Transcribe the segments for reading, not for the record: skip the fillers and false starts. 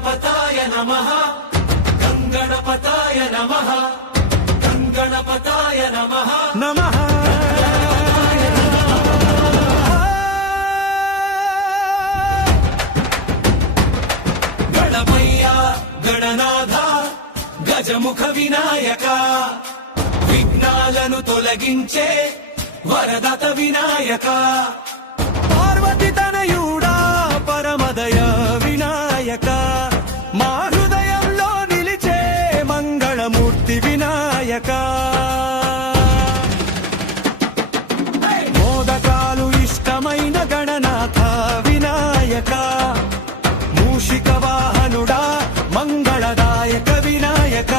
గంగణపతాయ నమః గంగణపతాయ నమః గంగణపతాయ నమః నమః గణమయ్య గణనాథ గజముఖ వినాయక విఘ్నాలను తొలగించే వరదత వినాయక పార్వతి తనయుడా పరమదయ వినాయక మా హృదయంలో నిలిచే మంగళమూర్తి వినాయక మోదకాలు ఇష్టమైన గణనాథ వినాయక మూషిక వాహనుడా మంగళదాయక వినాయక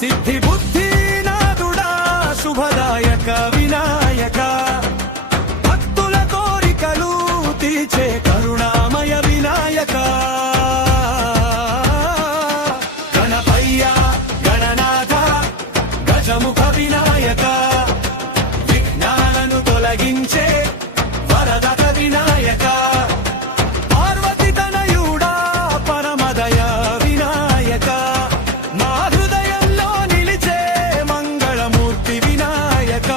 సిద్ధి బుద్ధి నాదుడా శుభదాయక వినాయక భక్తుల కోరికలు తీర్చే కరుణామయ వినాయక గణపయ్య గణనాథ గజముఖ వినాయక విఘ్నాలను తొలగించే వరదత వినాయక పార్వతి తనయుడా పరమదయ వినాయక మా హృదయంలో నిలిచే మంగళమూర్తి వినాయక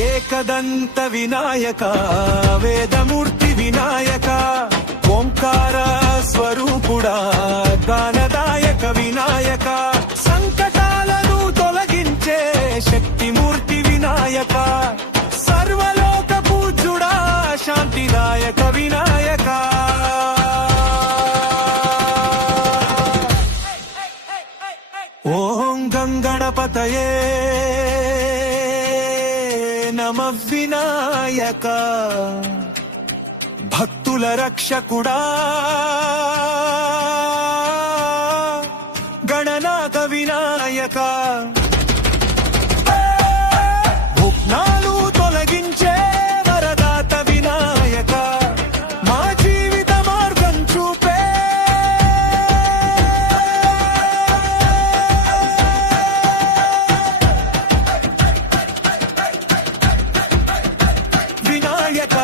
ఏకదంత వినాయక వేదమూర్తి వినాయక ఓంకార స్వరూపుడా గానదాయక వినాయక సంకటాలను తొలగించే శక్తిమూర్తి వినాయక సర్వలోక పూజ్యుడా శాంతిదాయక వినాయక ఓం గంగణపతయే నమ వినాయక భక్తుల రక్షకుడా గణనాథ వినాయక విఘ్నాలు తొలగించే వరదాత వినాయక మా జీవిత మార్గం చూపే వినాయక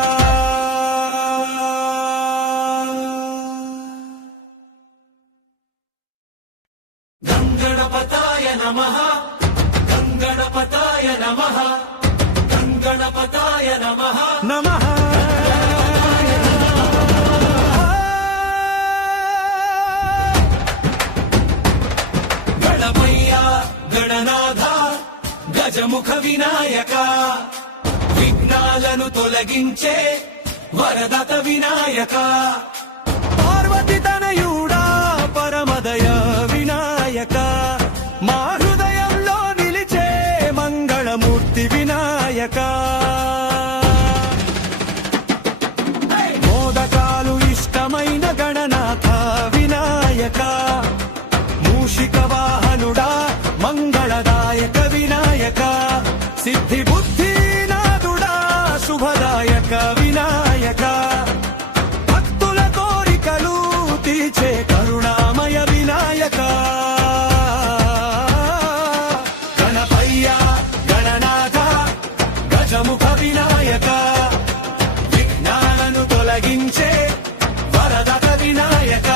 గంగణపతాయ నమః గంగణపతాయ నమః గంగణపతాయ నమః నమః గణమయ్య గణనాథ గజముఖ వినాయక విఘ్నాలను తొలగించే వరదత వినాయక పార్వతి తనయుడా పరమదయ వినాయక మా హృదయంలో నిలిచే మంగళమూర్తి వినాయక మోదకాలు ఇష్టమైన గణనాథ వినాయక మూషిక వాహనుడా మంగళదాయక వినాయక సిద్ధి బుద్ధి నాదుడా శుభదాయక వినాయక భక్తుల కోరికలు తీర్చే కరుణామయ వినాయక గణపయ్య గణనాథ గజముఖ వినాయక విఘ్నాలను తొలగించే వరదత వినాయక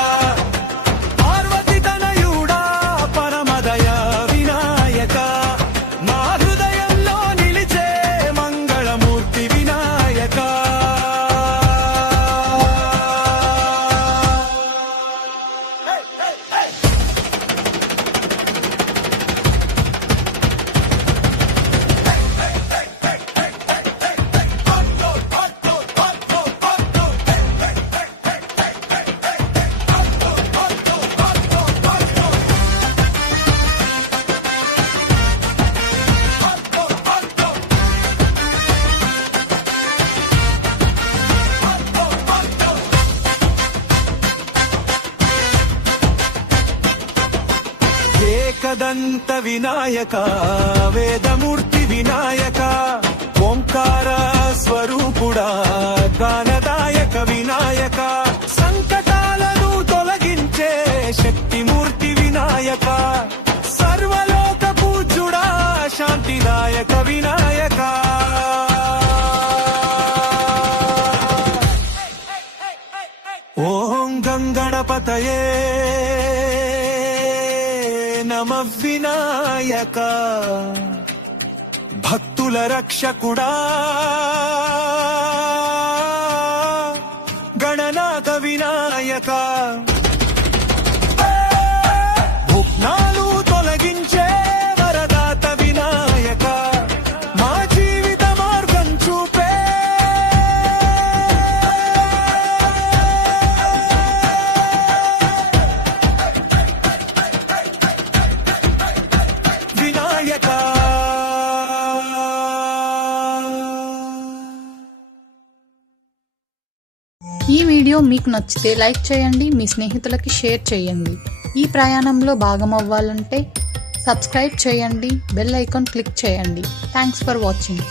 పార్వతి తనయుడా పరమదయ వినాయక మా హృదయంలో నిలిచే మంగళమూర్తి వినాయక అనంత వినాయక వేదమూర్తి వినాయక ఓంకార స్వరూపుడా గానదాయక వినాయక సంకటాలను తొలగించే శక్తిమూర్తి వినాయక సర్వలోక పూజ్యుడా శాంతిదాయక వినాయక ఓం గంగణపతయే నమ వినాయక భక్తుల రక్షకుడా గణనాథ వినాయక విఘ్నాలు తొలగించే వరదాత వినాయక మా జీవిత మార్గం చూపే వినాయక ఈ వీడియో మీకు నచ్చితే లైక్ చేయండి, మీ స్నేహితులకి షేర్ చేయండి. ఈ ప్రయాణంలో భాగమవ్వాలంటే సబ్స్క్రైబ్ చేయండి, బెల్ ఐకాన్ క్లిక్ చేయండి. Thanks for watching.